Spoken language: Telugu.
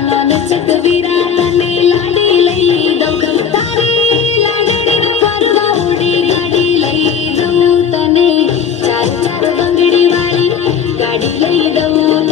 చారు చారు బంగడి వాళ్ళ గడి లేదు